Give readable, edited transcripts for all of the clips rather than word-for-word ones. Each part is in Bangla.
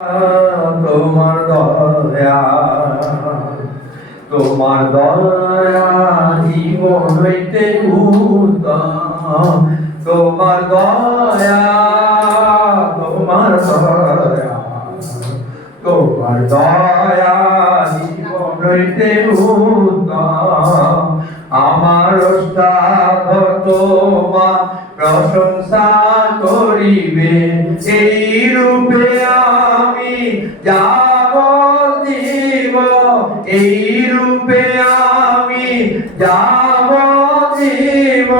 তোমার দয়া, তোমার দয়া জীবন হইতে উত্তম। তোমার দয়া, তোমার দয়া, তোমার দয়া জীবন হইতে উত্তম। আমার তোমার প্রশংসা করিবে, এই রূপে আমি যাব দিব, এই রূপে আমি যাব দিব।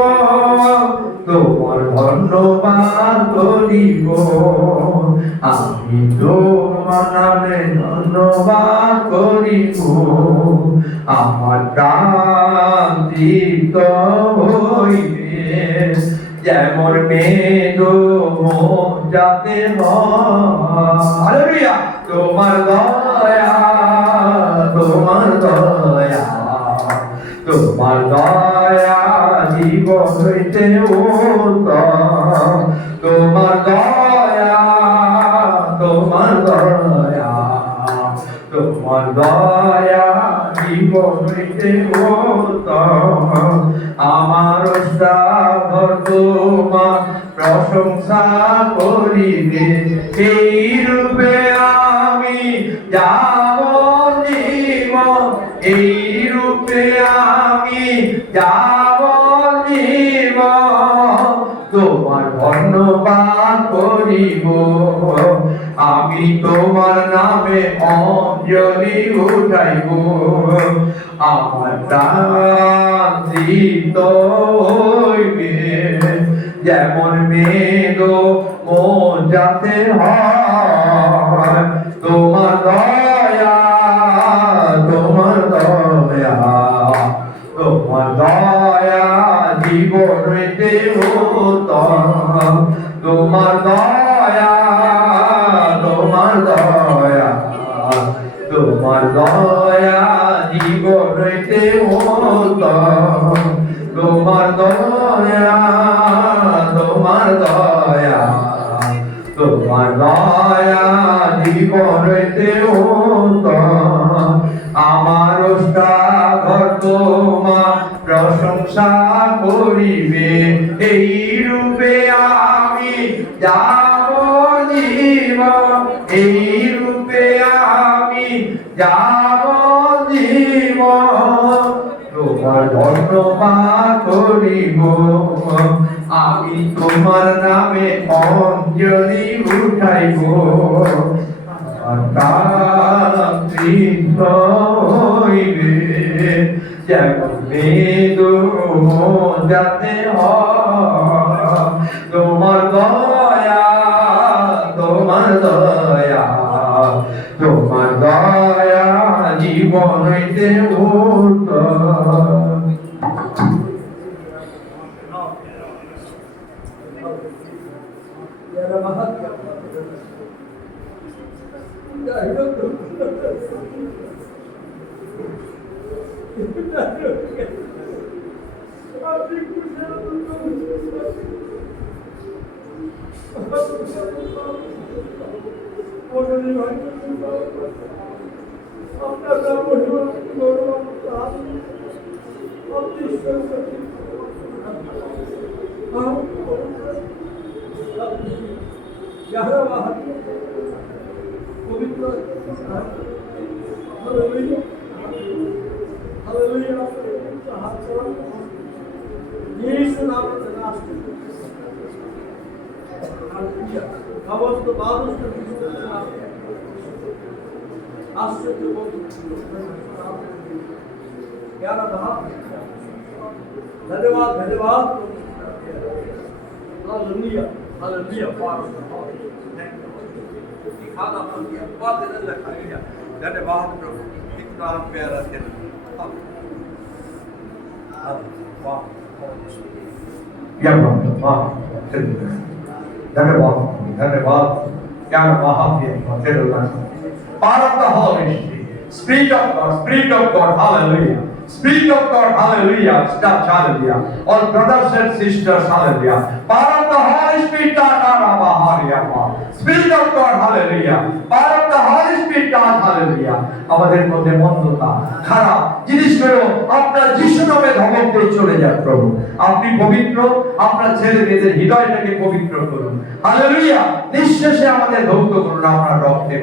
তোমার ধন্যবাদ করিব, আমি তোমার নামে ধন্যবাদ করিব। আমার প্রাণ তৃপ্ত হইবে, যেমন মেঘ যাতে হয়। তোমার দয়া, তোমার দয়া, তোমার দয়া জীবন হইতে উত্তম। তোমার দয়া, তোমার দয়া, তোমার দয়া জীবন হইতে উত্তম। আমার তোমার প্রশংসা করিবে, এই রূপে আমি যাব দিব, এই রূপে আমি যাব দিব। তোমার ধন্যবাদ করিব, আমি তোমার নামে অঞ্জলি উঠাইব। আমার প্রাণ তৃপ্ত হইবে, যেমন মেঘ যাতে হয়। তোমার দয়া, তোমার দয়া, তোমার দয়া জীবন হইতে উত্তম। তোমার দয়া, তোমার দয়া, তোমার দয়া জীবন হইতে উত্তম। তোমার দয়া, তোমার দয়া, তোমার দয়া জীবন হইতে উত্তম। আমার তোমার প্রশংসা করিবে, এই রূপে আমি যাব দিব, এই রূপে আমি যাব দিব। তোমার ধন্যবাদ করিব, আমি তোমার নামে অঞ্জলি উঠাইব। হইবে, যেমন মেঘ যাতে হয়। তোমার দয়া, তোমার দয়া, তোমার দয়া জীবন হইতে উত্তম। धन्यवाद धन्यवाद हालेलुया हालेलुया खाना बन गया बहुत दिन लगा लिया धन्यवाद प्रभु कितना प्यारा दिन धन्यवाद धन्यवाद क्या महाप्रिय Part of the Holy Spirit, Spirit of God, Hallelujah. Spirit of God, hallelujah. Stop, hallelujah. All brothers and sisters, hallelujah. Power of the Holy Spirit, Spirit of God, hallelujah. Power of the Holy Spirit, hallelujah. আমাদের মধ্যে মন্দতা, খারাপ জিনিসগুলো আপনার যিশু নামে ধমক দিয়ে চলে যাক প্রভু। আপনি পবিত্র, আপনার ছেলে মেয়েদের হৃদয়টাকে পবিত্র করুন। হালেলুয়া। নিঃশেষে আমাদের ধৌত করুন আপনার রক্তে।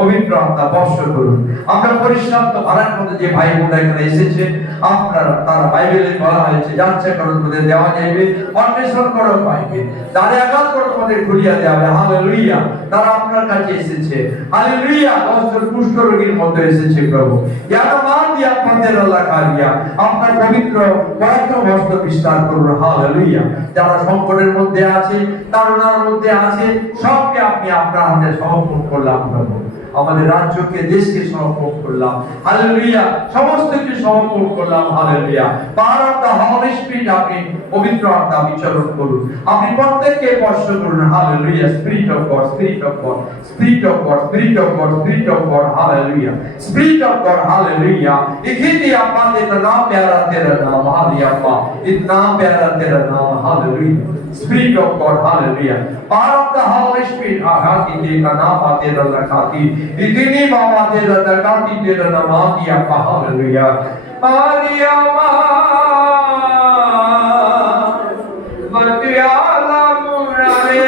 পবিত্র আত্মা বর্ষ করুন। আমরা পরিশ্রান্ত ভাড়ার মধ্যে যে ভাই বোনরা এখানে এসেছে, আপনারা তারা বাইবেলে বলা হয়েছে যাচ্ছে করো তোমাদের দেওয়া যাইবে, অন্বেষণ করো পাইবে, দ্বারে আঘাত করো তোমাদের খুলিয়া দেওয়া হবে। হালেলুয়া। তারা আপনার কাছে এসেছে। হালেলুয়া। 10 জন কুষ্ঠ রোগীর মধ্যে এসেছে প্রভু। ইয়ারা মান দিয়া আপনাদের আল্লাহ কারিয়া আপনার পবিত্র পবিত্র বস্ত্র বিস্তার করুন। হালেলুয়া। যারা সংকটের মধ্যে আছে, তাড়নার মধ্যে আছে, সবকে আপনি আপনার হাতে সমর্পণ করলাম প্রভু। আমাদের রাজ্যকে দেশকে সমর্পণ করলাম। হালেলুয়া। সমস্ত কিছু সমর্পণ করলাম। Hallelujah. Power of the Holy Spirit আপনি পবিত্র আত্মা বিচরণ করুন। আপনি প্রত্যেককে স্পর্শ করুন। Hallelujah. Spirit of God, spirit of God, spirit of God, spirit of God, spirit of God. Hallelujah. Spirit of God. Hallelujah. इखिति अप्पा तेरा नाम प्यारा तेरा नाम। हालेलुया। इतना प्यारा तेरा नाम। Hallelujah. Spirit of God, hallelujah. Power of the Holy Spirit, ahati tera nama tera lakati. Itini mama tera lakati tera namati appa, hallelujah. Ariyama, Matiyala murale,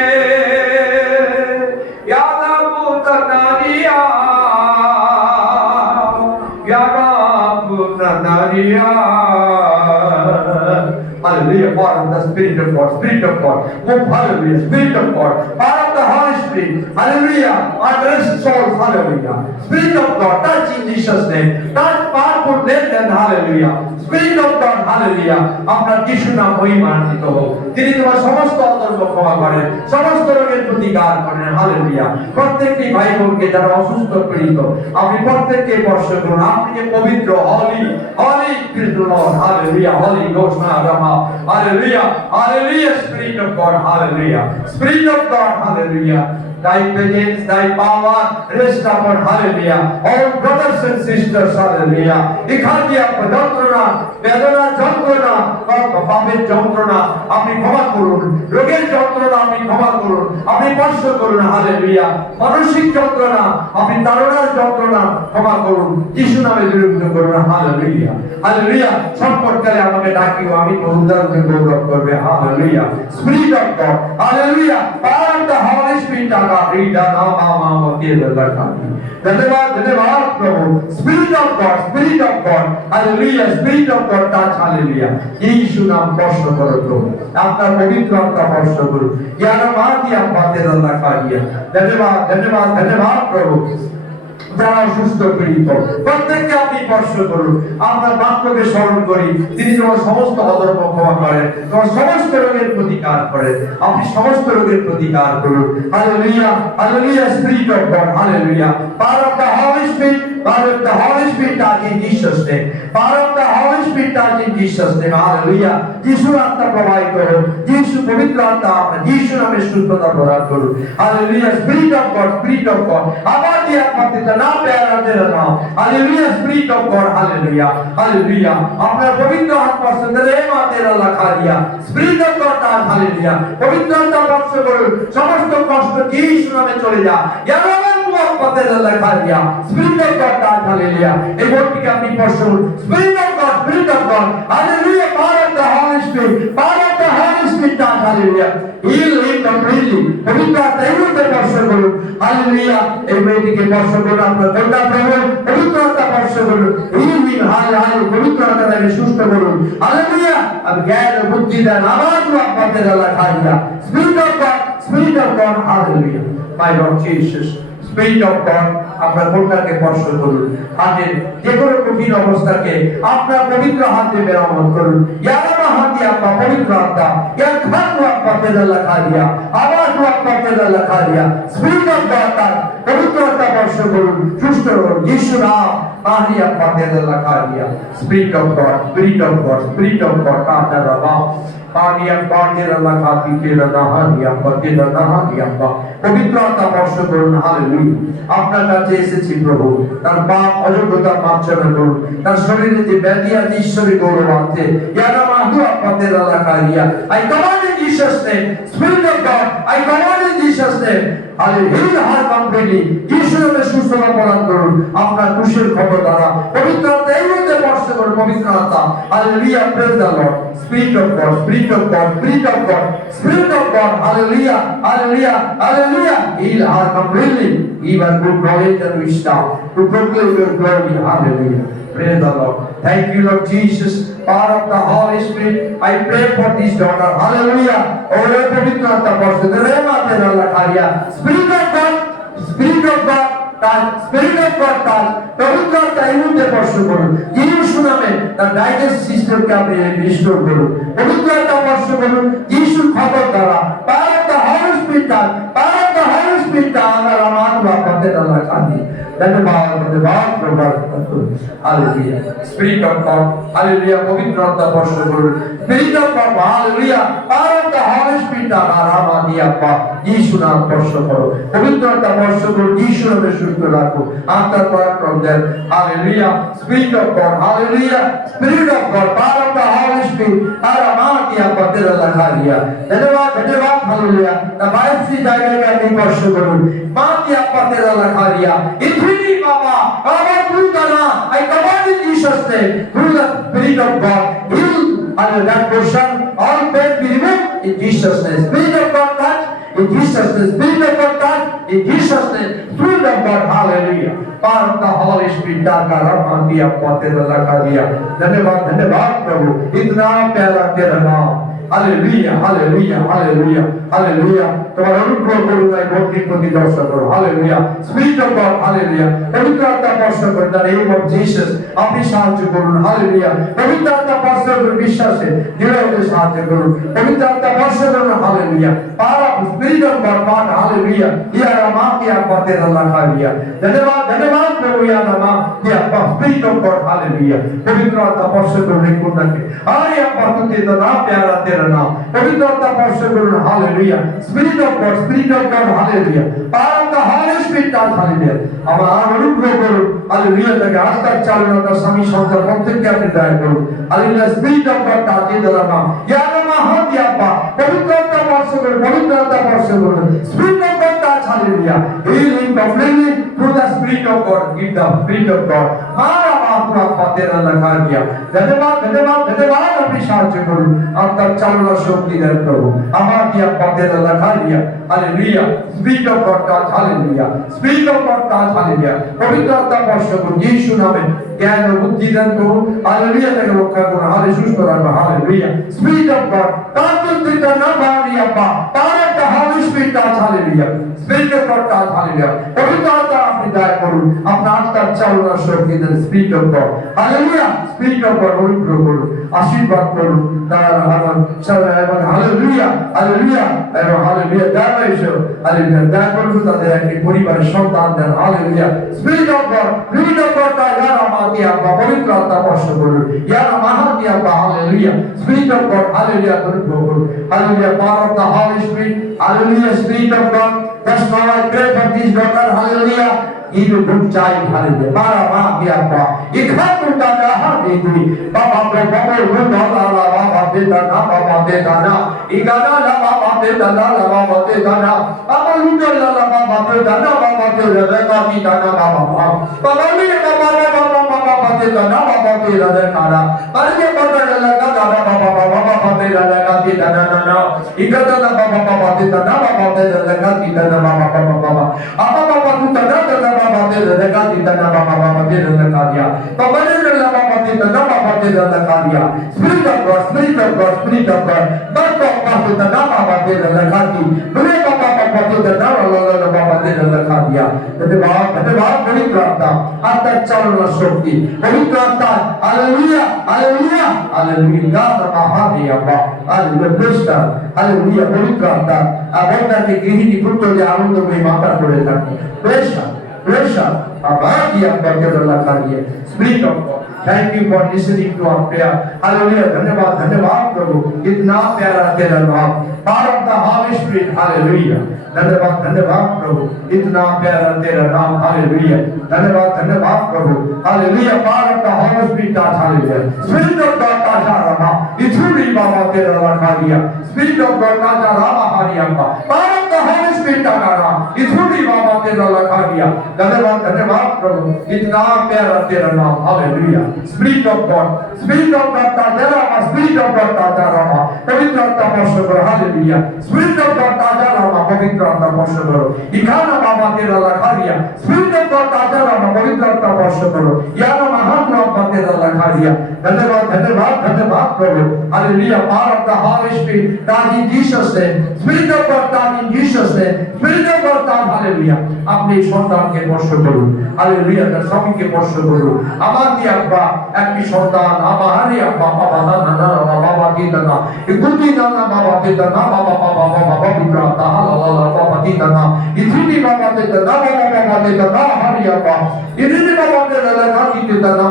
Yala mutanariya, Yala mutanariya. Hallelujah. Power of the Spirit of God, Spirit of God. Oh, hallelujah. Spirit of God. Power of the Holy Spirit. Hallelujah. Address souls. Hallelujah. Spirit of God. Touch in Jesus' name. Touch powerful name and hallelujah. Spirit of God. Hallelujah. আপনার যিশু নাম মহিমান্বিত হোক। তিনি তোমার সমস্ত অধর্ম ক্ষমা করেন, সমস্ত রোগের প্রতিকার করেন। হালেলুয়া। প্রত্যেকটি ভাই বোনকে যারা অসুস্থ পীড়িত, আপনি প্রত্যেককে স্পর্শ করুন। আপনি যে পবিত্র, হলি হলি কৃষ্ণ লর্ড। হালেলুয়া। হলি গোস্ট না রামা। Hallelujah. Hallelujah. Spirit of God. Hallelujah. Spirit of God. Hallelujah. Thy presence, thy power, rest upon. Hallelujah. All brothers and sisters. Hallelujah. ইখাদিয়া যন্ত্রণা, বেদনা যন্ত্রণা, পাপের যন্ত্রণা আপনি ক্ষমা করুন। রোগের যন্ত্রণা আপনি ক্ষমা করুন। আপনি স্পর্শ করুন। হালেলুয়া। মানসিক যন্ত্রণা, আপনি তাড়নার যন্ত্রণা ক্ষমা করুন। যিশু নামে বিরুদ্ধ করুন। হালেলুয়া। হালেলুয়া। সংকটকালে আমাকে ডাকিও, আমি উদ্ধারকে গৌরব করবে। Hallelujah. Spirit of God. Hallelujah. Power of the Holy spirit আকা রিডা নামা মামা তিয়েলা লাগানি। ধন্যবাদ, ধন্যবাদ প্রভু। Spirit of God, spirit of God. Hallelujah. Spirit of God touch. Hallelujah. যিশু নাম স্পর্শ করো প্রভু। আপনার পবিত্র আত্মা স্পর্শ করুন। ইয়ারা মাতি আপনাদের আল্লাহ কারিয়া। ধন্যবাদ, ধন্যবাদ, ধন্যবাদ প্রভু। যারা অসুস্থ পীড়িত প্রত্যেককে আপনি স্পর্শ করুন। আমরা বাক্যকে স্মরণ করি, তিনি তোমার সমস্ত অধর্ম ক্ষমা করেন, তোমার সমস্ত রোগের প্রতিকার করেন। আপনি সমস্ত রোগের প্রতিকার করুন। Hallelujah. Hallelujah. Spirit of God. Hallelujah. Power of the Holy Spirit, power of the Holy Spirit touch in Jesus name. Power of the Holy Spirit touch in Jesus name. Hallelujah. যিশুর আত্মা প্রবাহিত হোক। যিশু পবিত্র আত্মা আপনার যিশু নামে সুস্থতা প্রদান করুন। Hallelujah. Spirit of God, spirit of God. আবার দিয়ে আপনাদের নাম প্যারা তেরা নাম। Hallelujah. Spirit of God. Hallelujah. Hallelujah. আপনার পবিত্র আত্মা সন্দেহে মাতের আল্লাহ খালিয়া। Spirit of God touch. Hallelujah. পবিত্র আত্মা স্পর্শ করুন। সমস্ত কষ্ট যিশু নামে চলে যা। আপনাদের আল্লাহ খালিয়া। Spirit of God touch. Hallelujah. এই বলটিকে আপনি স্পর্শ করুন। Spirit of God, spirit of God. Hallelujah. Power of the Holy Spirit, power of the Holy Spirit touch. Hallelujah. Heal him completely. পবিত্র আত্মা এই মুহূর্তে স্পর্শ করুন। হালেলুয়া। এই মেয়েটিকে স্পর্শ করুন। আপনার ধন্যবাদ প্রভু। পবিত্র আত্মা স্পর্শ করুন। হিল হিম। হালেলুয়া। পবিত্র আত্মাকে সুস্থ করুন। হালেলুয়া। আর জ্ঞান ও বুদ্ধি দেন। আবার আপনাদের আল্লাহ খালিয়া। Spirit of God, spirit of God. Hallelujah. My Lord Jesus. Spirit of God আপনার কোনটাকে স্পর্শ করুন। হাতের যে কোনো কঠিন অবস্থাকে আপনার পবিত্র হাতে মেরামত করুন। ইয়ারা হাতে আপনার পবিত্র আত্মা ইয়ার খান আপনাদের আল্লাহ খালিয়া। আবার আপনাদের আল্লাহ খালিয়া। স্পিরিট অফ গড পবিত্র আত্মা স্পর্শ করুন। সুস্থ यीशु नाम Maria Padela Lakaria, Spirit of God, Spirit of God, Spirit of God, Tata Rama, Maria Padela Lakati, Tela Nahania, Padela Nahania, পবিত্র আত্মা স্পর্শ করুন হালেলুয়া আপনার কাছে এসেছি প্রভু তার পাপ অযোগ্যতা মার্জনা করুন তার শরীরে যে ব্যাধি আছে ঈশ্বরের গৌরব আছে ইয়ানা মাহদু আপনাদের লাকারিয়া I command in Jesus name Spirit of God I command in Jesus name Hallelujah heal her completely যিশু নামে সুস্থতা প্রদান করুন আপনার ক্রুশের ক্ষত দ্বারা পবিত্র আত্মা এই মধ্যে স্পর্শ করুন পবিত্র আত্মা Hallelujah praise the Lord Spirit of God Spirit of God Spirit of God Spirit of God Hallelujah Hallelujah Hallelujah heal her completely even good knowledge and wisdom to proclaim your glory Hallelujah praise the Lord thank you Lord Jesus power of the Holy Spirit I pray for this daughter Hallelujah ore pavitra atta porse rema tera lakaria Spirit of God touch Spirit of God touch পবিত্র আত্মা এই মধ্যে স্পর্শ করুন যিশু নামে তার ডাইজেস্ট সিস্টেমকে আপনি রিস্টোর করুন পবিত্র আত্মা স্পর্শ করুন যিশুর খবর দ্বারা power of the Holy Spirit touch power of the Holy Spirit আমার আমার আপনাদের আল্লাহ কাঁদি ধন্যবাদ প্রভু hallelujah Spirit of God hallelujah পবিত্র আত্মা স্পর্শ করুন Spirit of God hallelujah power of the Holy Spirit আমার আমার আপা যিশু নাম স্পর্শ করো পবিত্র আত্মা স্পর্শ করুন যিশু নামে সুস্থ রাখো আত্মার পরাক্রম দেন hallelujah Spirit of God hallelujah Spirit of God power of the Holy Spirit আর আমার আপা তেরা লাগারিয়া ধন্যবাদ হালেলুয়া তা বাইসি জায়গায় আপনি স্পর্শ করুন মাতি আপা তেরা লাগারিয়া ইথিনি বাবা বাবা তুই জানা I command in Jesus name through the Spirit of God heal and that portion all pain be removed in Jesus name Spirit of God touch in Jesus name Spirit of God touch in Jesus name Spirit of God hallelujah power of the Holy Spirit का रब्बा दिया पाते लगा दिया धन्यवाद प्रभु इतना प्यारा तेरा नाम हालेलुया हालेलुया हालेलुया हालेलुया তোমার অনুগ্রহ করুন তাই ভক্তি প্রতি দর্শন করো hallelujah spirit of God hallelujah পবিত্র আত্মা স্পর্শ করুন তার নেম অফ জিসাস আপনি সাহায্য করুন হালেলুয়া পবিত্র আত্মা স্পর্শ করুন বিশ্বাসে দৃঢ় হতে সাহায্য করুন পবিত্র আত্মা স্পর্শ করুন hallelujah power of spirit of God power hallelujah ইয়া রামা কিয়া পাতে আল্লাহ খালিয়া ধন্যবাদ প্রভু ইয়া রামা কিয়া স্পিরিট অফ গড হালেলুয়া পবিত্র আত্মা স্পর্শ করুন এই কোণাকে আরে আপা তুতে তো না প্যারা তেরা নাম পবিত্র আত্মা স্পর্শ করুন hallelujah spirit of God, hallelujah. Power of the Holy Spirit, hallelujah. আমার অনুগ্রহ করুন, hallelujah. তাকে আত্মার চালনা তার স্বামী সন্তান প্রত্যেককে আপনি দয়া করুন, hallelujah. Spirit of God, তাকে দাঁড়ানো, ইয়ারমা হাত ইয়াপা, পবিত্র আত্মা স্পর্শ করুন, পবিত্র আত্মা স্পর্শ করুন, Spirit of God, touch, hallelujah. Healing completely through the Spirit of God, give the Spirit of God. মারা মাত্রা পাতের লেখা দিয়া, ধন্যবাদ আপনি সাহায্য করুন, আত্মার চালনা শক্তি দেন প্রভু, আমার দিয়া পাতের লেখা দিয়া, hallelujah. Spirit of God, touch, hallelujah. Spirit of God, touch, hallelujah. পবিত্র আত্মা স্পর্শ করুন, যিশু নামে জ্ঞান ও বুদ্ধি দান করুন, hallelujah. তাকে রক্ষা করুন, hallelujah. সুস্থ রাখুন, hallelujah. Spirit of God, touch the Nabariya, power of the Holy Spirit, touch, hallelujah. Spirit of God, touch, hallelujah. পবিত্র আত্মা আপনি দয়া করুন, আপনার আত্মার চালনা শক্তি দেন, Spirit of God, hallelujah. Spirit of God, অনুগ্রহ করুন, আশীর্বাদ করুন, তার আমার সারা এবং hallelujah, hallelujah, এবং hallelujah. দয়া এসো, hallelujah. দয়া করুন তাদের একটি পরিবারের সন্তান দেন, hallelujah. Spirit of God, তাই যারা আমাকে আপা পবিত্র আত্মা স্পর্শ করুন, যারা মাহাতি আপা, hallelujah. Spirit of God, hallelujah, অনুগ্রহ করুন, hallelujah. Power of the Holy Spirit, hallelujah. Spirit of God, just now I pray for this daughter, hallelujah. Give a good child, hallelujah. Para mahati appa, ikhatu tadaha dedi, baba baba ruda la baba deda na baba deda na, igana la baba deda la baba deda na, baba ruda la baba deda na baba deda na deda na baba, baba ni baba baba deda na baba deda na, bari baba la baba baba deda na deda na, igana la baba deda na baba deda na deda na baba, apa baba ruda na baba deda na deda na baba deda na dia, baba deda na baba deda na baba deda na dia. Spirit of God, Spirit of God, Spirit of God, not baba deda na baba deda na dia, bere baba deda na baba deda na dia. ধন্যবাদ পবিত্র আত্মা, আত্মার চালনা শক্তি, পবিত্র আত্মা, hallelujah, hallelujah, hallelujah. God mahadeya, hallelujah, Krishna, hallelujah, পবিত্র আত্মা, আপনাকে গৃহিণী পুত্র যে আনন্দময়ী মাতা করে থাকে, Krishna, pressure. Spirit of God, thank you for listening to our prayer. Hallelujah. धन्यवाद धन्यवाद प्रभु, इतना प्यारा तेरा नाम, Power of the Holy Spirit. Hallelujah. धन्यवाद धन्यवाद प्रभु, इतना प्यारा तेरा नाम. Hallelujah. धन्यवाद धन्यवाद प्रभु. Hallelujah. Power of the Holy Spirit. Hallelujah. Spirit of God ताजा रहा, इथुरी बाबा तेरा रखा दिया. Spirit of God ताजा रहा हरिया का. Power of the Holy Spirit ताजा रहा, इथुरी बाबा तेरा रखा दिया. धन्यवाद धन्यवाद प्रभु, इतना प्यारा तेरा नाम. Hallelujah. Spirit of God ताजा रहा, Spirit of God ताजा रहा, पवित्र आत्मा वर्ष करो. Hallelujah. Spirit of God ताजा रहा, पवित्र आत्मा वर्ष करो. इखाना बाबा तेरा रखा दिया. Spirit of God ताजा रहा, पवित्र आत्मा वर्ष करो. याना महान बाबा तेरा रखा दिया. धन्यवाद धन्यवाद धन्यवाद प्रभु. Hallelujah. Power of the Holy Spirit, God in Jesus name. Spirit of God, God in Jesus name. Spirit of God, God. Hallelujah. अपने সন্তান কে স্পর্শ করুন. Hallelujah. তার স্বামীকে স্পর্শ করুন. আমার কি আব্বা একটি সন্তান, আমারই আব্বা বাবা না বাবা দিতা না. ইগুতি না বাবা দিতা না বাবা পবিত্র আত্মা হালালা বাবা দিতা না. ইথিনি বাবা দিতা না বাবা দিতা না হরি আব্বা. ইথিনি বাবা দিতা না দিতা না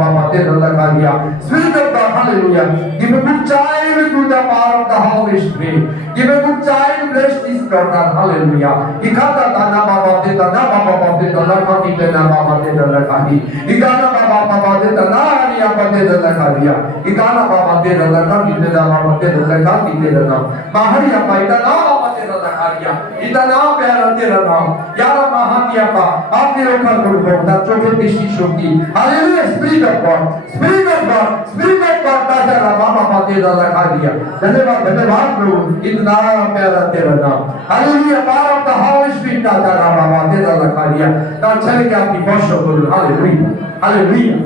বাবা দিতা না কালিয়া. Spirit of God, hallelujah. Give a good child to the power of the Holy Spirit. Give a good child, bless this daughter, hallelujah. Ikata na baba deta na baba deta na kati na baba deta na kati. Ikana baba deta na hari baba deta na kaliya. Ikana baba deta na kati na baba deta na kati na. Mahari baba deta na baba deta na kaliya. Itana प्यारा तेरा नाम. यारा महानिया का आपने रखा करो ना चोखे दिशी शक्ति. Hallelujah. Spirit of God, Spirit of God, Spirit of God ताजा रामा बाबा तेरा लगा दिया. धन्यवाद धन्यवाद प्रभु, इतना प्यारा तेरा नाम. Hallelujah. Power of the Holy Spirit ताजा रामा बाबा तेरा लगा दिया. तार चले के आपकी वर्षो करो. Hallelujah. Hallelujah.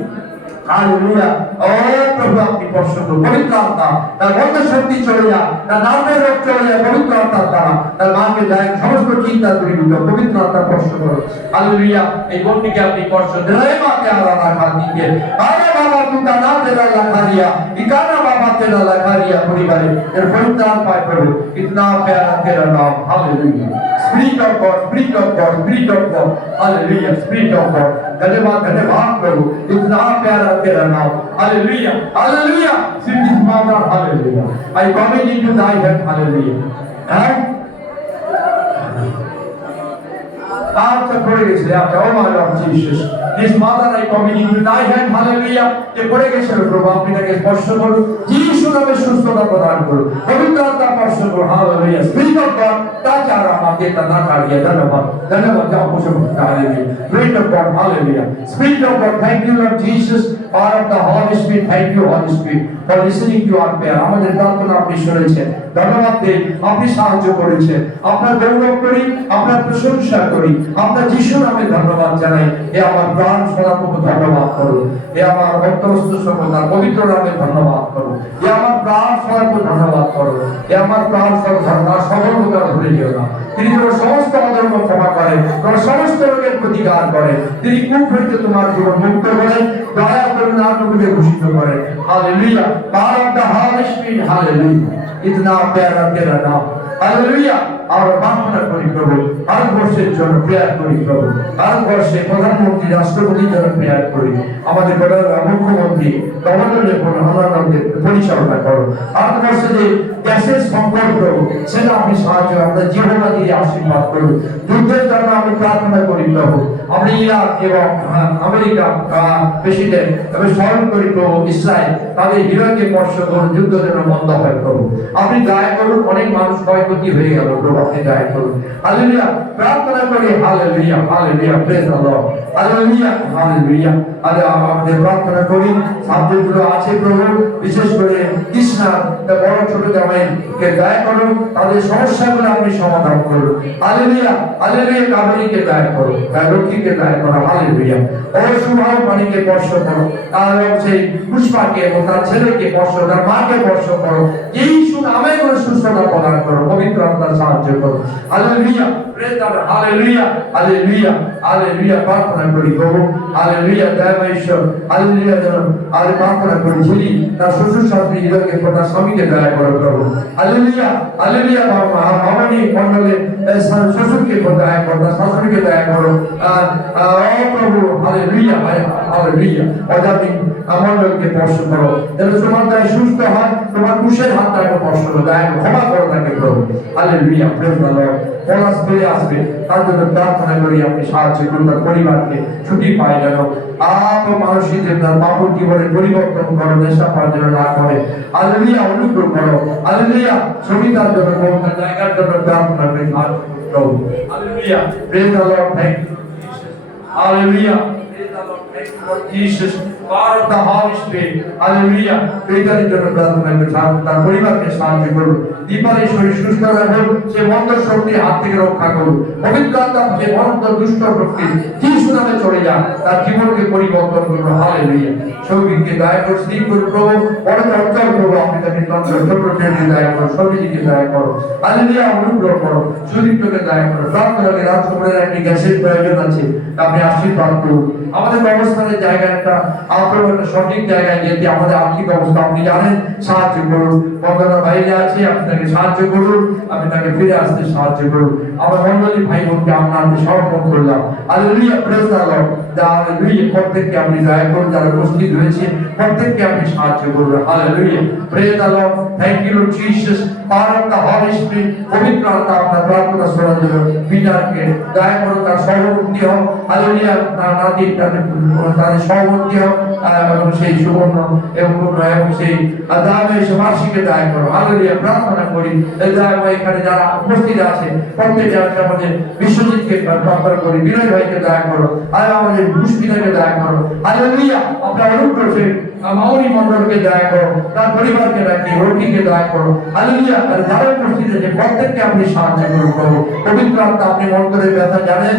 Hallelujah. Oh प्रभु आपकी वर्षो करो. पवित्र आत्मा तार वंदे शक्ति चले जा. तार नाम में रोक चले जा. पवित्र आत्मा तार मां के जाए समस्त चिंता दूरी हो. पवित्र आत्मा वर्षो करो. Hallelujah. এই বন্দি কে আপনি वर्षो दे रे मां के आराधना करती है. আরে বাবা तू का नाम तेरा लगा दिया. इकाना बाबा तेरा लगा दिया परिवारे. तेरे पवित्र आत्मा प्रभु, इतना प्यारा तेरा नाम. Hallelujah. Spirit of God, Spirit of God, Spirit of God. Hallelujah. Spirit of God. धन्यवाद धन्यवाद प्रभु, इतना प्यारा तेरा नाम. Hallelujah. Hallelujah. Sing this mother. Hallelujah. I commit into thy hand. Hallelujah. And after praise, after oh my Lord Jesus, this mother I commit into thy hand. Hallelujah. যে পড়ে গেছে প্রভু, আপনি তাকে স্পর্শ করুন. যিশু নামে সুস্থতা প্রদান করুন. পবিত্র আত্মা স্পর্শ করুন. Hallelujah. Spirit of God, তাজা রামাকে তানা কারিয়া. ধন্যবাদ ধন্যবাদ যাও বসে বসে. Hallelujah. Spirit of God. Hallelujah. Spirit of God, thank you Lord Jesus. Power of the Holy Spirit, thank you Holy Spirit for listening to our prayer. আমাদের প্রার্থনা আপনি শুনেছেন. ধন্যবাদ দেই, আপনি সাহায্য করেছেন. আপনার গৌরব করি, আপনার প্রশংসা করি, আপনার যিশু নামে ধন্যবাদ জানাই. এ আমার প্রাণ সদাপ্রভু ধন্যবাদ করুন. এ আমার ভক্তবস্তু সকলতা পবিত্র নামে ধন্যবাদ করুন. এ আমার প্রাণ সদাপ্রভু ধন্যবাদ করুন. এ আমার প্রাণ সর্বধর্মার সর্বদা ভুলে যেও না. তিনি তোমার সমস্ত অধর্ম ক্ষমা করেন, তোমার সমস্ত রোগের প্রতিকার করেন. তিনি কূপ হইতে তোমার জীবন মুক্ত করেন, দয়া করুন আপনাকে ভূষিত করেন. Hallelujah. Power of the Holy Spirit. Hallelujah. इतना प्यारा तेरा नाम. Hallelujah. আমরা প্রার্থনা করি প্রভু, ভারতবর্ষের জন্য প্রেয়ার করি প্রভু. ভারতবর্ষে প্রধানমন্ত্রী রাষ্ট্রপতির জন্য প্রেয়ার করি. আমাদের মুখ্যমন্ত্রী গভর্নরের পরিচালনা করো. ভারতবর্ষে যে গ্যাসের সংকট প্রভু, সেটা আপনি সাহায্য, আপনার জীবনা দিয়ে আশীর্বাদ করুন. যুদ্ধের জন্য আমি প্রার্থনা করি প্রভু. আমি ইরাক এবং আমেরিকা প্রেসিডেন্ট আমি স্মরণ করি প্রভু, ইসরায়েল তাদের ইরাকে স্পর্শ করুন. যুদ্ধ যেন বন্ধ হয় প্রভু. আপনি দয়া করুন. অনেক মানুষ ক্ষয়ক্ষতি হয়ে গেল প্রভু, আপনি দয়া করুন. হালেলুয়া. প্রার্থনা করি. Hallelujah hallelujah. Praise the Lord. Hallelujah hallelujah. আরে আমাদের প্রার্থনা করি সাবজেক্টগুলো আছে প্রভু, বিশেষ করে কৃষ্ণা বড় ছোট জামাইকে দয়া করুন. তাদের সমস্যাগুলো আপনি সমাধান করুন. Hallelujah hallelujah. কাবেরীকে দয়া করুন, লক্ষ্মীকে দয়া করুন. হালেলুয়া। ও সুভাষ পানিকে স্পর্শ করো, আর সেই পুষ্পাকে এবং তার ছেলেকে স্পর্শ, তার মাকে স্পর্শ করো. এই নামে করে সুস্থতা প্রদান করো, পবিত্র আত্মার সাহায্য করো। Hallelujah, praise the Lord, hallelujah, hallelujah, hallelujah. প্রার্থনা করি প্রভু, হালেলুয়া, দয়াময় ঈশ্বর, হালেলুয়া, যেন আর প্রার্থনা করি যিনি তার শ্বশুর শাশুড়ি হৃদয়কে তার স্বামীকে দয়া করো প্রভু। Hallelujah, hallelujah. মামনি মণ্ডলে শ্বশুরকে দয়া করো, তার শাশুড়িকে দয়া করো প্রভু। Hallelujah, hallelujah. অজাতি মণ্ডলকে স্পর্শ করো, যেন তোমার দ্বারা সুস্থ হয়, তোমার কুশের হাত দ্বারা স্পর্শ করো, দয়া করো, ক্ষমা করো তাকে প্রভু। Hallelujah, praise the Lord. Palash ফিরে আসবে, তার জন্য প্রার্থনা করি আপনি সাহায্য করুন, তার পরিবারকে ছুটি পায় যেন মানসিক তার বাপুর জীবনের পরিবর্তন করো, নেশা পাওয়ার জন্য না করে। হালেলুয়া, অনুগ্রহ করো। হালেলুয়া, সবিতার জন্য পবিত্র জায়গার জন্য প্রার্থনা করি সাহায্য করুন প্রভু। Hallelujah, praise the Lord, thank you Jesus. Hallelujah, praise the Lord, thank you for Jesus, power of the Holy Spirit. Hallelujah, প্রেতারের জন্য প্রার্থনা করি তার পরিবারকে সাহায্য করুন। দীপালি শরীর সুস্থ রাখুন, সে মন্দ শক্তির হাত থেকে রক্ষা করুন। পবিত্র আত্মা যে মন্দ দুষ্ট শক্তি যিশু নামে চলে যান, তার জীবনকে পরিবর্তন করুন। হালেলুয়া, সৌভিককে দয়া করুন, স্ত্রী করুন প্রভু, বড় অর্জন করবো আপনি তাকে তন্ত্র ছোট ছেলে দয়া করো, সৌভিককে দয়া করো। হালেলুয়া, অনুগ্রহ করো, সুদীপ্তকে দয়া করো। প্রার্থনাকে রাজকুমারের একটি গ্যাসের প্রয়োজন আছে, আপনি আশীর্বাদ করুন। আমাদের অবস্থানের জায়গা একটা আপনার একটা সঠিক জায়গায় যেতে আমাদের আর্থিক অবস্থা আপনি জানেন, সাহায্য করুন। বন্ধনা বাইরে আছে, আপনি তাকে সাহায্য করুন, আপনি তাকে ফিরে আসতে সাহায্য করুন। আমার মণ্ডলী ভাই বোনকে আপনার হাতে সমর্পণ করলাম। Hallelujah, praise the Lord. Hallelujah, প্রত্যেককে আপনি দয়া করুন, যারা উপস্থিত হয়েছে প্রত্যেককে আপনি সাহায্য করুন। Hallelujah, praise the Lord, thank you Lord Jesus, power of the Holy Spirit. পবিত্র আত্মা আপনার প্রার্থনা শোনার জন্য পিতারকে দয়া করুন, তার সহবর্তী হোক। হালেলুয়া, তার নাতির তাদের সহবর্তী হোক, এবং সেই সুবর্ণ এবং সেই দামে সমাসীকে দয়া করো। হালেলুয়া, প্রার্থনা করি এখানে যারা উপস্থিত আছে প্রত্যেকে আমাদের বিশ্বজিৎকে প্রার্থনা করি, বিনয় ভাইকে দয়া করো, আর আমাদের পুষ্পিতাকে দয়া করো। হালেলুয়া, আপনার অনুগ্রহ মাউনি মণ্ডলকে দয়া করো, তার পরিবারকে রাখি, রোগীকে দয়া করো। হালেলুয়া, আর যারা উপস্থিত আছে প্রত্যেককে আপনি সাহায্য করুন প্রভু। পবিত্র আত্মা আপনি মন্ত্রের ব্যথা জানেন,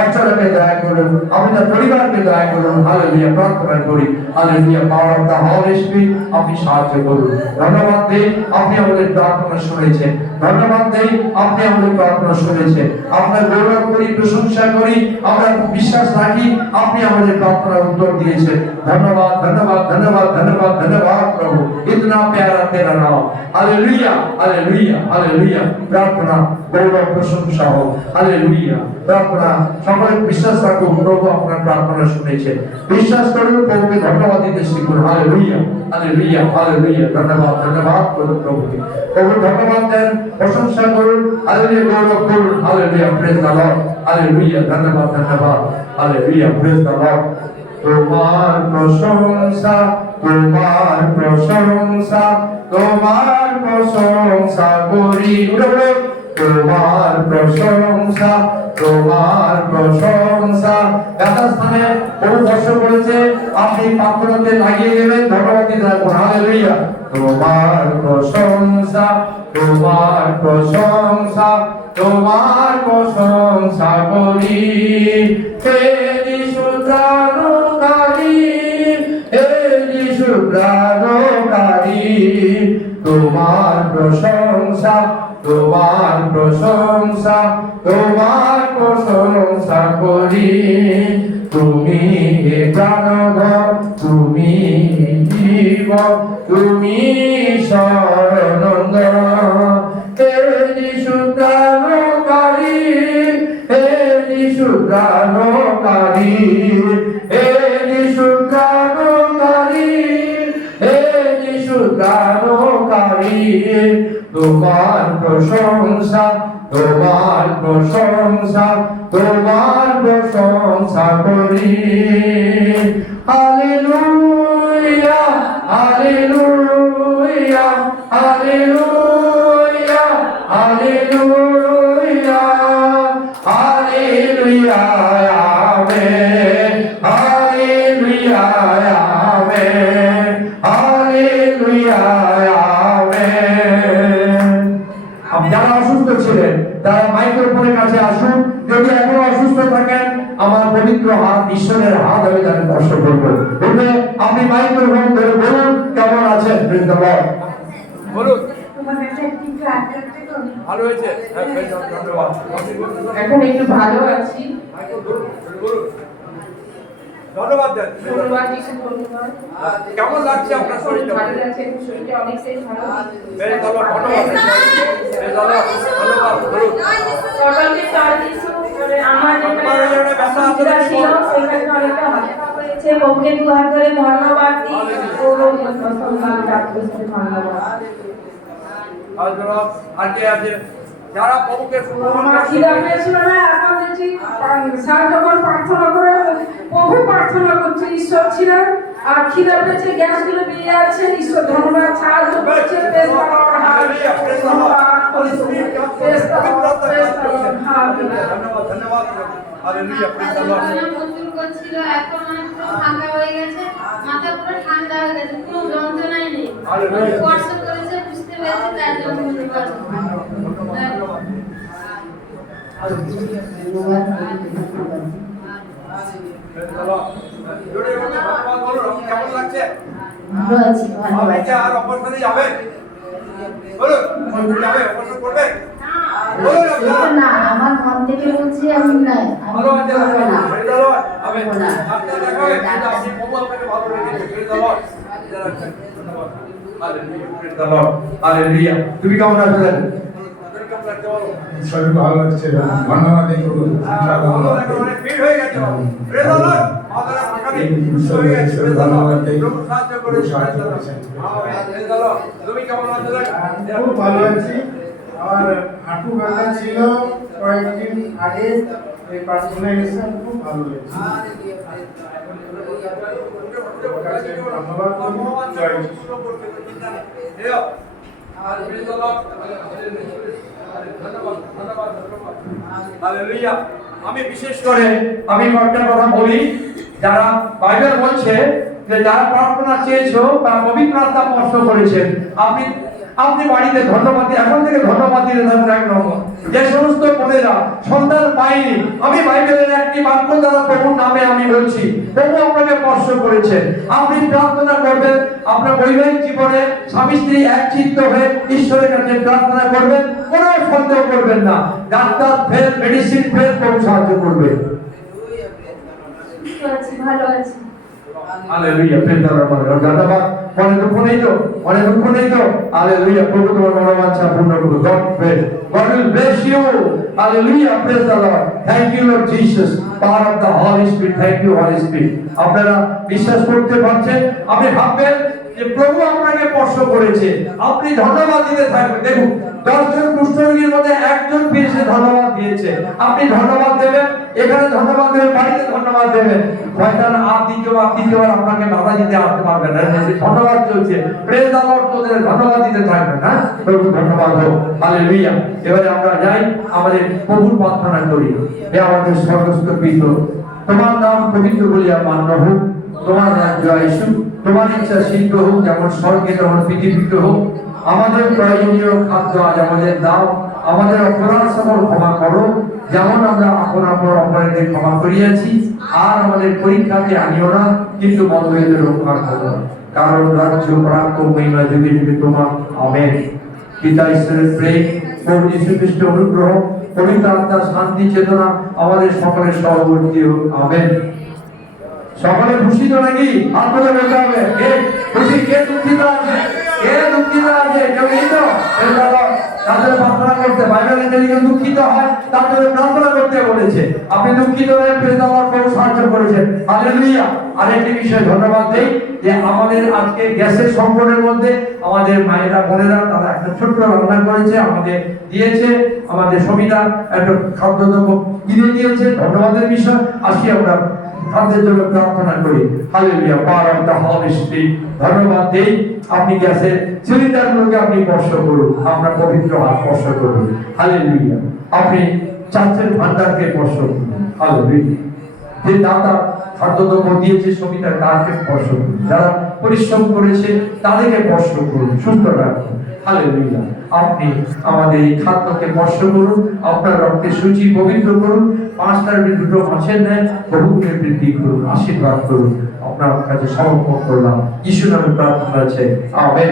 অঞ্চলকে দয়া করুন, আপনি তার পরিবারকে দয়া করুন। হালেলুয়া, প্রার্থনা করি। Hallelujah, power of the Holy Spirit আপনি সাহায্য করুন। ধন্যবাদ দেই আপনি আমাদের প্রার্থনা শুনেছেন, ধন্যবাদ দেই আপনি আমাদের প্রার্থনা শুনেছেন। আপনার গৌরব করি, প্রশংসা করি, আমরা বিশ্বাস রাখি আপনি আমাদের প্রার্থনার উত্তর দিয়েছেন। ধন্যবাদ, ধন্যবাদ, ধন্যবাদ, ধন্যবাদ, ধন্যবাদ প্রভু। ইতনা প্যারা তেরা নাম। Hallelujah, hallelujah, hallelujah. প্রার্থনা গৌরব প্রশংসা হোক। হালেলুয়া, প্রার্থনা সকলে বিশ্বাস রাখুন, প্রভু আপনার প্রার্থনা শুনেছেন। বিশ্বাস করুন, প্রভুকে ধন্যবাদ দিতে শিখুন। Hallelujah, hallelujah, hallelujah. ধন্যবাদ, ধন্যবাদ করুন প্রভুকে। প্রভু ধন্যবাদ দেন, প্রশংসা করুন। হালেলুয়া, গৌরব করুন। Hallelujah, praise the Lord. Hallelujah, ধন্যবাদ, ধন্যবাদ। Hallelujah, praise the Lord. তোমার প্রশংসা, তোমার প্রশংসা, তোমার প্রশংসা করি। তোমার প্রশংসা, তোমার প্রশংসা। যথাস্থানে বহু বর্ষ করেছে, আপনি প্রার্থনাতে লাগিয়ে দেবেন, ধন্যবাদ দিতে থাকুন। হালেলুয়া, তোমার প্রশংসা, তোমার প্রশংসা, তোমার প্রশংসা করি। হে যিশু প্রাণকারী, হে যিশু প্রাণকারী, তোমার প্রশংসা, তোমার প্রশংসা, তোমার প্রশংসা করি। তুমি হে প্রাণধন, তুমি জীবন, তুমি শরণানন্দ। হে যিশু প্রাণকারী, হে যিশু প্রাণকারী, হে যিশু প্রাণকারী, হে যিশু প্রাণকারী। তোমার প্রশংসা, তোমার প্রশংসা, তোমার প্রশংসা করি। Hallelujah, hallelujah, hallelujah, hallelujah, hallelujah, amen, hallelujah, amen, hallelujah, amen. যারা অসুস্থ ছিলেন তারা মাইক্রোফোনের কাছে আসুন। যদি এখনো অসুস্থ থাকেন, আমার পবিত্র হাত, ঈশ্বরের হাত আমি তাকে স্পর্শ করবো। আপনি মাইক্রোফোন ধরে বলুন কেমন আছেন। Praise the Lord. বলুন তোমার কাছে একটু প্রার্থনা করো। ভালো হয়েছে হ্যাঁ বেশ, ধন্যবাদ এখন একটু ভালো আছি। বলুন ধন্যবাদ দেন ধন্যবাদ যিশু, ধন্যবাদ। কেমন লাগছে আপনার শরীরটা ভালো লাগছে, এখন শরীরটা অনেকটাই ভালো। বেশ ধন্যবাদ ধন্যবাদ ধন্যবাদ বলুন সকালকে স্যার যিশু মানে আমার যেটা অসুবিধা ছিল সেখানে অনেকটা হালকা হয়েছে। ওকে দু হাত ধরে ধন্যবাদ দিই। ও সম্মান ডাক্তার সাথে ধন্যবাদ। আর কে আছে যারা প্রভুকে আমার খিদা পেয়েছিল না, এখন দেখছি স্যার যখন প্রার্থনা করে প্রভু প্রার্থনা করছে, ঈশ্বর ছিলেন আর খিদা পেয়েছে, গ্যাসগুলো বেরিয়ে যাচ্ছে, ঈশ্বর ধন্যবাদ সাহায্য করছে। Praise the Lord, hallelujah, praise the Lord, praise the Lord, praise the Lord, hallelujah. ধন্যবাদ ধন্যবাদ হালেলুয়া প্রেজ দ্য লর্ড প্রচুর করছিল, এখন মানে পুরো ঠান্ডা হয়ে গেছে, মাথা পুরো ঠান্ডা হয়ে গেছে, কোনো যন্ত্রণাই নেই। স্পর্শ করেছে, বুঝতে পেরেছে, তার জন্য ধন্যবাদ। জোরে বলুন ধন্যবাদ বলুন কেমন লাগছে ভালো আছি, ভালো আপনি আছি। কি আর অপারেশনে যাবেন বলুন যাবে অপারেশন করবে বলুন এটা না, আমার মন থেকে বলছি আমি নাই, আমি ভালো আছে করবো না। প্রেজ দ্য লর্ড আমেন করবো না। আপনারা দেখাবেন কিন্তু আপনি প্রভু আপনাকে ভালো রেখেছে প্রেজ দ্য লর্ড ধন্যবাদ hallelujah praise the Lord hallelujah তুমি কেমন আছো তুমি কেমন লাগছে বলো শরীর ভালো লাগছে, ধন্যবাদ এই প্রভু। অনেক ভিড় হয়ে গেছে প্রেজ দ্য লর্ড আমাদের ফাঁকানি হয়ে গেছে প্রেজ দ্য লর্ড প্রভু সাহায্য করেছে আমেন প্রেজ দ্য লর্ড তুমি কেমন আছো খুব ভালো আছি। আমার হাঁটু ব্যথা ছিল কয়েকদিন আগে, এই প্রার্থনায় এসে আমি খুব ভালো হয়েছে। ধন্যবাদ করবো, জয় যিশু। আমি বিশেষ করে আমি কয়েকটা কথা বলি। যারা বাইবেল বলছে যে যারা প্রার্থনা চেয়েছো বা পবিত্র আত্মা স্পর্শ করেছেন, আপনি আপনি বাড়িতে ধন্যবাদ দিয়ে এখন থেকে ধন্যবাদ দিতে থাকুন। এক নম্বর, যে সমস্ত বোনেরা সন্তান পায়নি, আমি বাইবেলের একটি বাক্য দ্বারা প্রভুর নামে আমি বলছি, প্রভু আপনাকে স্পর্শ করেছেন। আপনি প্রার্থনা করবেন, আপনার বৈবাহিক জীবনে স্বামী স্ত্রী এক চিত্ত হয়ে ঈশ্বরের কাছে প্রার্থনা করবেন, কোনো সন্দেহ করবেন না। ডাক্তার ফেল, মেডিসিন ফেল, প্রভু সাহায্য করবে। সুস্থ আছি, ভালো আছি। Hallelujah praise the Lord. ধন্যবাদ। মনে দুঃখ নেই তো, মনে দুঃখ নেই তো। হালেলুয়া, প্রভু তোমার মনোবাঞ্ছা পূর্ণ করুন। God will bless you. Hallelujah, praise the Lord. Thank you Lord Jesus, power of the Holy Spirit. Thank you Holy Spirit. আপনারা বিশ্বাস করতে পারছেন? আপনি ভাববেন যে প্রভু আপনাকে স্পর্শ করেছে, আপনি ধন্যবাদ দিতে থাকবেন। দেখুন 10 জন কুষ্ঠরোগীর মধ্যে একজন পেয়েছে, ধন্যবাদ দিয়েছে। আপনি ধন্যবাদ দেবেন, এখানে ধন্যবাদ দেবেন, বাড়িতে ধন্যবাদ দেবেন। শয়তান আর দ্বিতীয়বার আপনাকে বাধা দিতে আসতে পারবে না। ধন্যবাদ চলছে, প্রেজ দ্য লর্ড, তোদের ধন্যবাদ দিতে থাকবেন। হ্যাঁ প্রভু ধন্যবাদ হোক। হালেলুয়া। এবারে আমরা যাই আমাদের প্রভুর প্রার্থনা করি। হে আমাদের স্বর্গস্থ পিতা, তোমার নাম পবিত্র বলিয়া মান্য হোক, তোমার রাজ্য আসুক, তোমার ইচ্ছা সিদ্ধ হোক, যেমন স্বর্গে তেমন পৃথিবীতে হোক। আমাদের প্রয়োজনীয় খাদ্য আজ আমাদের দাও, আমাদের অপরাধ সকল ক্ষমা করো, যেমন আমরা আপন অপরাধীদের ক্ষমা করিয়াছি। আর আমাদের পরীক্ষাতে আনিও না, কিন্তু মন্দ হইতে রক্ষা করো, কারণ রাজ্য পরাক্রম মহিমা যুগে যুগে তোমার। আমেন। পিতা ঈশ্বরের প্রেম, প্রভু যীশু খ্রিস্টের অনুগ্রহ, পবিত্র আত্মার শান্তি চেতনা আমাদের সকলের সহবর্তী হোক। আমেন। সকলে খুশি তো নাকি? হাত তুলে বলতে হবে কে খুশি, কে দুঃখিত আছে, কে দুঃখিত আছে? কেউ নেই তো? তাদের প্রার্থনা করতে বাইবেলে যদি কেউ দুঃখিত হয় তাদের প্রার্থনা করতে বলেছে। আপনি দুঃখিত হয়ে প্রেজ দ্য লর্ড, প্রভু সাহায্য করেছেন। হালেলুয়া। আরেকটি বিষয় ধন্যবাদ দেই যে আমাদের আজকে গ্যাসের সংকটের মধ্যে আমাদের মায়েরা বোনেরা তারা একটা ছোট্ট রান্না করেছে, আমাদের দিয়েছে। আমাদের সমিতা একটা খাদ্যদ্রব্য কিনে দিয়েছে, ধন্যবাদের বিষয়। আসি আমরা খাদ্যের জন্য প্রার্থনা করি। Hallelujah, power of the Holy spirit. ধন্যবাদ দেই। আপনি গ্যাসের সিলিন্ডারগুলোকে আপনি স্পর্শ করুন, আপনার পবিত্র হাত স্পর্শ করুন। হালেলুয়া। আপনি চার্চের ভান্ডারকে স্পর্শ করুন। হালেলুয়া। যে দাতা খাদ্যদ্রব্য দিয়েছে সমিতার তাকে স্পর্শ করুন, যারা পরিশ্রম করেছে তাদেরকে স্পর্শ করুন, সুস্থ রাখুন। হালেলুয়া। আপনি আমাদের এই খাদ্যকে স্পর্শ করুন, আপনার রক্তে সূচি পবিত্র করুন, 5টার 2টো মাছের নেন বহুগুণে বৃদ্ধি করুন, আশীর্বাদ করুন। আপনার কাছে সমর্পণ করলাম, যিশু নামে প্রার্থনা আছে। আমেন।